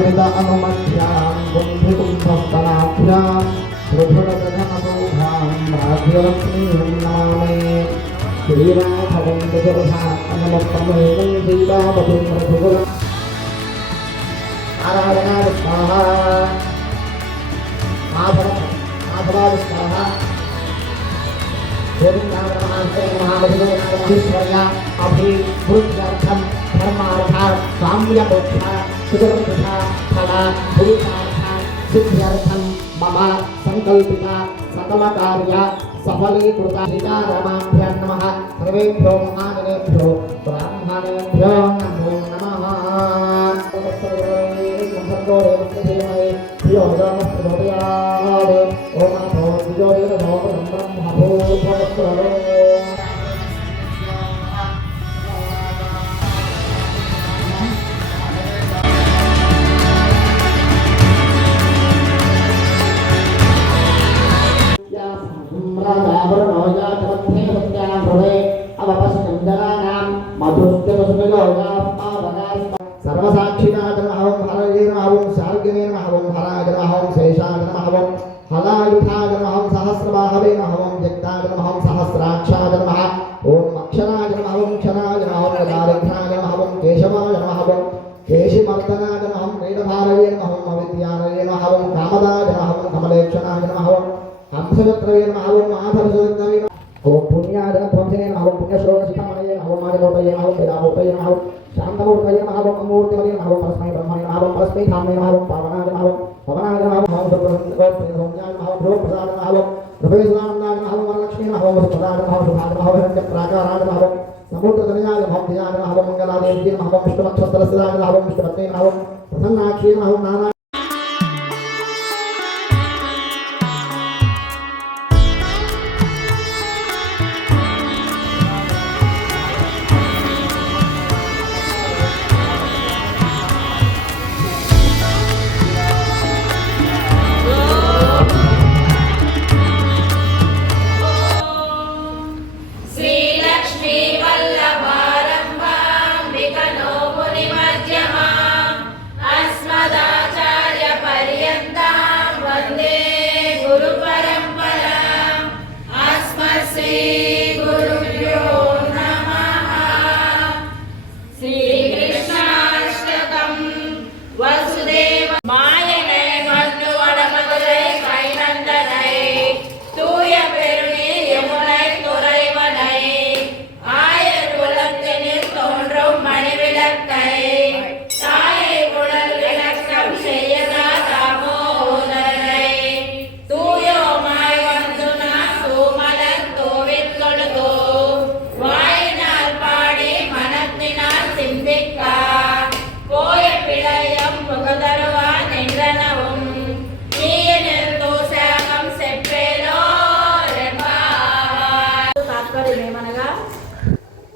कल्पित अनुमध्यां कुंभिकुंभस्तनाभ्यां त्रिभुवनगणनरूपां राज्यलक्ष्मीं नमामि श्रीराघवं विदुर्भानमत्तमेवं जीवावतुं रघुकुलं नारायणाय स्वाहा माधवाय स्वाहा गोविंदावरमांसेनमहावधिगोविंदमहेश्वर्या अभिवृद्ध्यर्थं धर्मार्था काम्यमोक्षा सुखदुःखा फला पुरुषार्था सिद्ध्यर्थं मम संकल्पिता सकलकार्या सफलीकृता सीतारामाभ्यां नमः। सर्वेभ्यो महाजनेभ्यो ब्राह्मणेभ्यो नमो नमः। सर्वसाक्षिनाथनमहं हरयेनमहं शार्गिनेनमहं हराजनमहं शेषाजनमहं हलायुधाजनमहं सहस्रबाहवेनमहं जक्ताजनमहं सहस्राक्षाजनमः ओम अक्षराजनमहं क्षराजनमहं गदारघ्नाजनमहं केशवाजनमहं केशिमर्दनाजनमहं नीलभारयेनमहं अविद्यानयेनमहं कामदाजनमहं कमलेक्षणाजनमहं हंसजत्रयेनमहं माधवसुन्दरेण ओम पुण्याजनध्वंसेनमहं पुण्यश्लोकशिखामणयेनमहं माजलोटयेनमहं वेदामोटयेनमहं शांतमूर्तयेनमहं अमूर्तिमयेनमहं परस्मै ब्रह्मणेनमहं परस्मै धामनेनमहं पावनाजनमहं पवनाजनमहं सर्वसंगोत्तमोज्ञानमहं ध्रुवप्रसादनमहं रुपेशनानन्दाजनमहं वरलक्ष्मीनमहं वसुपदाजनमहं शुभाजनमहं हिरण्यप्राकाराजनमहं समुद्रतनयाजनमहं धियाजनमहं मङ्गलादेव्येनमहं विष्णुवक्षस्थलस्थिराजनमहं विष्णुपत्नीनमहं प्रसन्नाक्षीनमहं नाना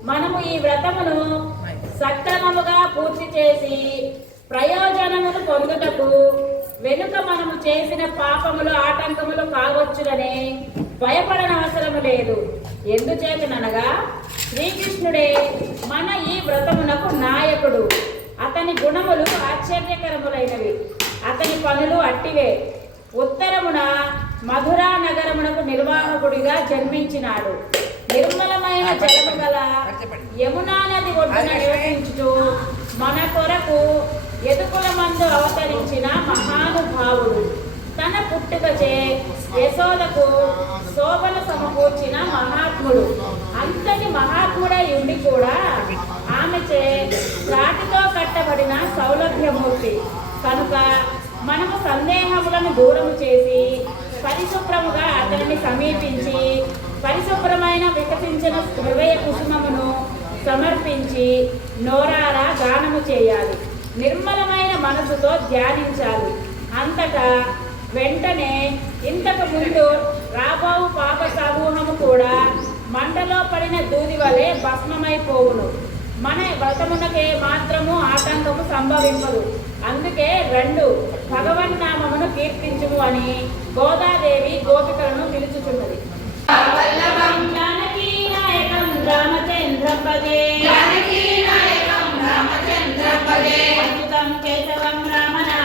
మనము ఈ వ్రతమును సక్రమముగా పూర్తి చేసి ప్రయోజనమును పొందుటకు వెనుక మనము చేసిన పాపములు ఆటంకములు కావచ్చునని భయపడనవసరము లేదు. ఎందుచేతనగా శ్రీకృష్ణుడే మన ఈ వ్రతమునకు నాయకుడు. అతని గుణములు ఆశ్చర్యకరములైనవి, అతని పనులు అట్టివే. ఉత్తరమున మధురా నగరమునకు నిర్వాహకుడిగా జన్మించినాడు. నిర్మలమైన జలము గల యమునా నది ఒడ్డున నివసించుతూ మన కొరకు ఎదుకుల మందు అవతరించిన మహానుభావుడు. తన పుట్టుకచే యశోదకు శోభను సమకూర్చిన మహాత్ముడు. అంతటి మహాత్ముడై ఉండి కూడా ఆమెచే రాతితో కట్టబడిన సౌలభ్యమూర్తి కనుక మనము సందేహములను దూరము చేసి పరిశుభ్రముగా అతనిని సమీపించి పరిశుభ్రమైన వికసించిన హృదయ కుసుమమును సమర్పించి నోరారా గానము చేయాలి. నిర్మలమైన మనసుతో ధ్యానించాలి. అంతటా వెంటనే ఇంతకు ముందు రాబో పాప సమూహము కూడా మంటలో పడిన దూది వలె భస్మమైపోవును. మన వ్రతమునకే మాత్రము ఆటంకము సంభవింపదు. అందుకే రెండు భగవన్నామమును కీర్తించుము అని గోదాదేవి గోపికలను పిలుచుచున్నది. జానకీ నాయకం రామచంద్రపదే అచ్యుతం కేశవం రామనామ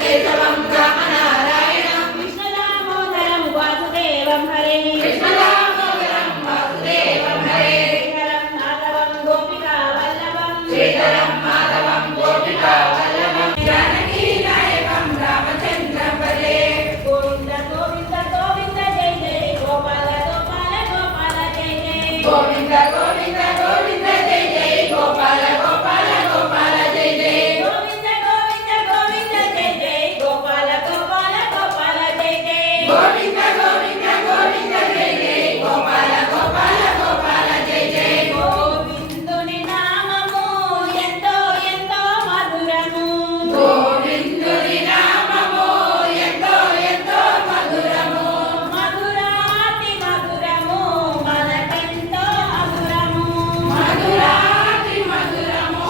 కేశవం రామనారాయణం కృష్ణదామోదరం వాసుదేవం హరే కృష్ణదామోదరం వాసుదేవం హరే శ్రీధరం మాధవం గోపికా వల్లభం శ్రీధరం మాధవం గోపికా వల్లభం జానకీ నాయకం రామచంద్రం భజే గోవింద గోవింద గోవింద జయ జయ గోపాల గోపాల గోపాల జయ జయ గోవింద గోవింద గోవింద జై జై గోపాల గోపాల గోపాల జై జై గోవింద గోవింద గోవింద జయ జయ గోపాల గోపాల గోపాల జయ జయ గోవింద గోవింద గోవింద జై జై గోపాల గోపాల గోపాల జై జై గోవిందుని నామము ఎంతో ఎంతో మధురము గోవిందుని నామము ఎంతో ఎంతో మధురము మధురాతి మధురము మనకెంతో మధురము మధురాతి మధురము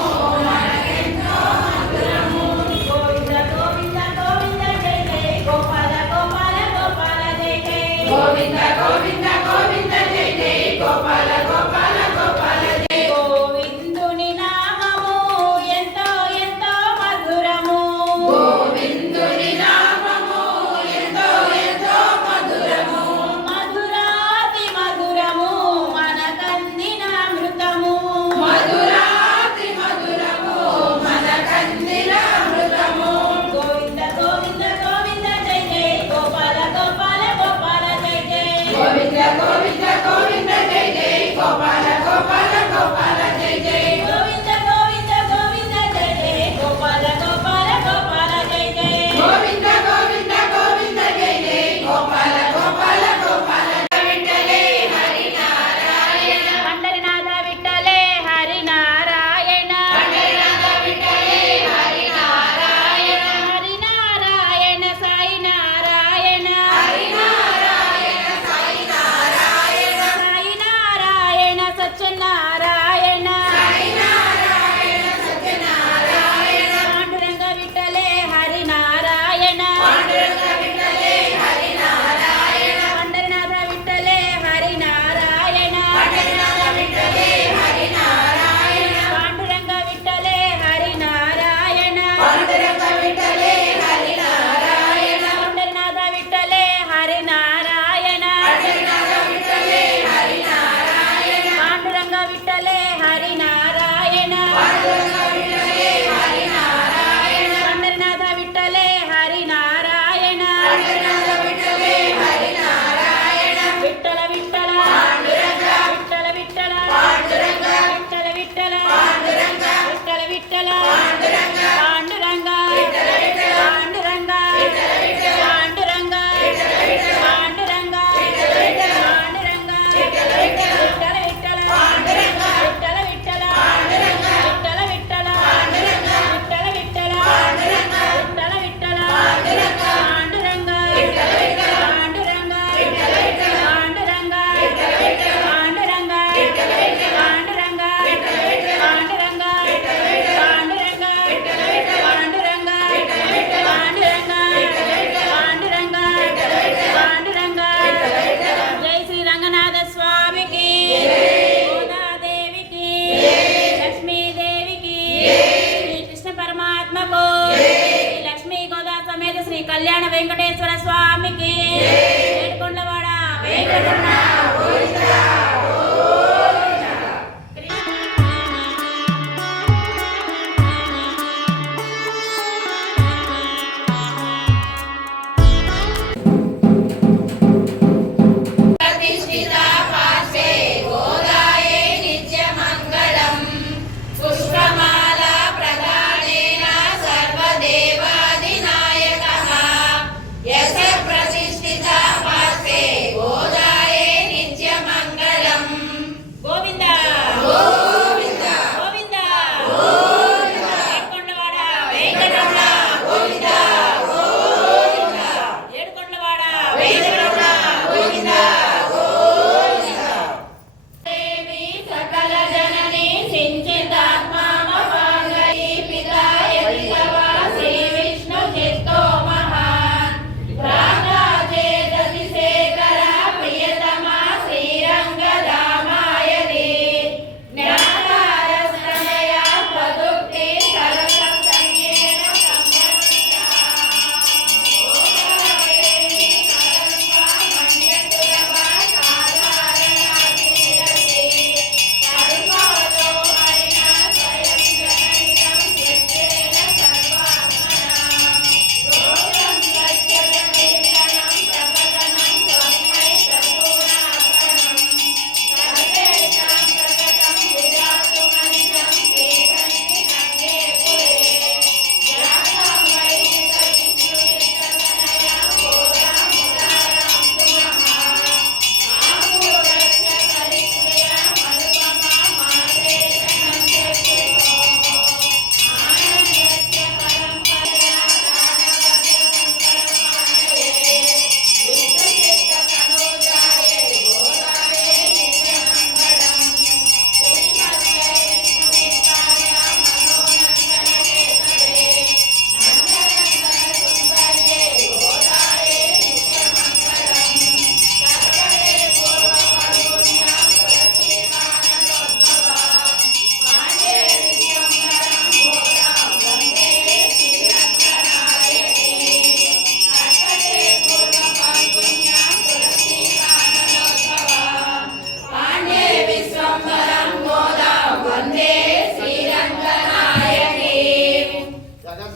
మనకెంతో మధురము గోవింద గోవింద గోవింద జయ జయ గోపాల గోపాల గోపాల జయ జయ గోవింద గోవింద గోవింద జై జై గోపాల గోపాల గోపాల జై గోవిందుని నామము ఎంతో ఎంతో మధురము గోవిందుని నామము ఎంతో ఎంతో మధురము మధురాతి మధురము మనకందిన అమృతము మధురాతి మధురము మనకందిన అమృతము గోవింద గోవింద గోవింద జయ జయ గోపాల గోపాల గోపాల జయ జయ గోవింద గోవింద గోవింద జై జై గోపాల గోపాల గోపాల జై జై గోవింద గోవింద గోవింద జయ జయ గోపాల గోపాల గోపాల జయ జయ గోవింద గోవింద గోవింద జై జై గోపాల గోపాల గోపాల విఠలే హరి నారాయణ పండరినాథ విఠలే హరి నారాయణ పండరీనాథ విఠలే హరి నారాయణ హరి నారాయణ సాయి నారాయణ హరి నారాయణ సాయి నారాయణ సాయి నారాయణ సత్యనారాయణ సాయి నారాయణ సత్యనారాయణ పాండురంగ విఠలే హరి నారాయణ పాండురంగ విఠలే హరి నారాయణ పండరినాథ విఠలే హరి నారాయణ పండరీనాథ విఠలే హరి నారాయణ పాండురంగ విఠలే హరి నారాయణ పాండురంగ విఠలే హరి నారాయణ పండరినాథ విఠలే హరి నారాయణ పండరీనాథ విఠలే హరి నారాయణ పాండురంగ విఠలే హరి నారాయణ పాండురంగ విఠలే హరి నారాయణ పండరినాథ విఠలే హరి నారాయణ పండరీనాథ విఠలే హరి నారాయణ విఠల విఠల పాండురంగ విఠల విఠల పాండురంగ విఠల విఠల పాండురంగ విఠల విఠల పాండురంగ పాండురంగ విఠల విఠల పాండురంగ విఠల విఠల పాండురంగ విఠల విఠల పాండురంగ విఠల విఠల పాండురంగ విఠల విఠల విఠల విఠల పాండురంగ విఠల విఠల పాండురంగ విఠల విఠల పాండురంగ విఠల విఠల పాండురంగ విఠల విఠల పాండురంగ పాండురంగ విఠల విఠల పాండురంగ విఠల విఠల పాండురంగ విఠల విఠల పాండురంగ విఠల విఠల పాండురంగ విఠల విఠల పాండురంగ విఠల విఠల పాండురంగ విఠల విఠల పాండురంగ విఠల విఠల పాండురంగ విఠల విఠల పాండురంగ విఠల విఠల పాండురంగ విఠల విఠల జై శ్రీ రంగనాథ స్వామికి గోదాదేవికి లక్ష్మీదేవికి శ్రీ కృష్ణ పరమాత్మకు శ్రీ లక్ష్మీ గోదా సమేత శ్రీ కళ్యాణ వెంకటేశ్వర స్వామికి ఏడుకొండవాడ వెంకటరమణ प्रतिष्ठिता पार्श्वे गोदायै नित्यमङ्गलम् पुष्पमाला प्रदानेन सर्वदेवाधिनायकः यस्य प्रतिष्ठिता पार्श्वे गोदायै नित्यमङ्गलम्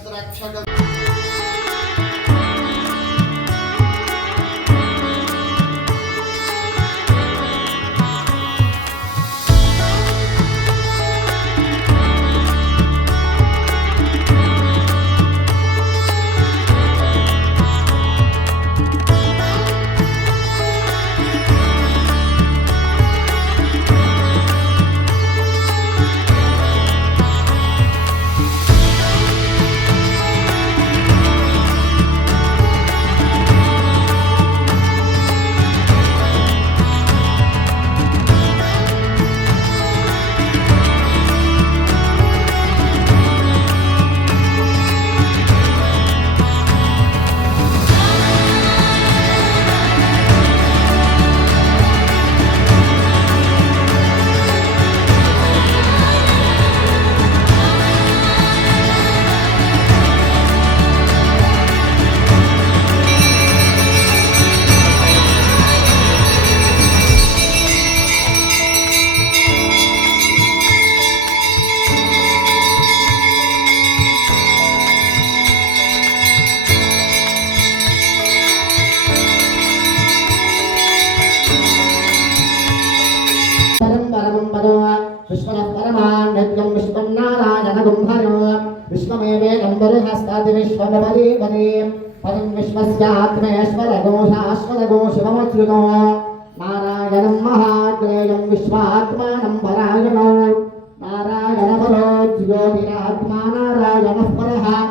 జగద్రక్షక विश्वनारायण विश्वनारायण गुंहरो विश्वमेवेदं बृहस्पति विश्वमपरि परि पदं विश्वस्यात्मेश्वर घोषाश्वरो शिवमुच्युतो नारायणं महाग्रेयं विश्वात्मानं परायणो नारायण परो ज्योतिरात्मा नारायणः परः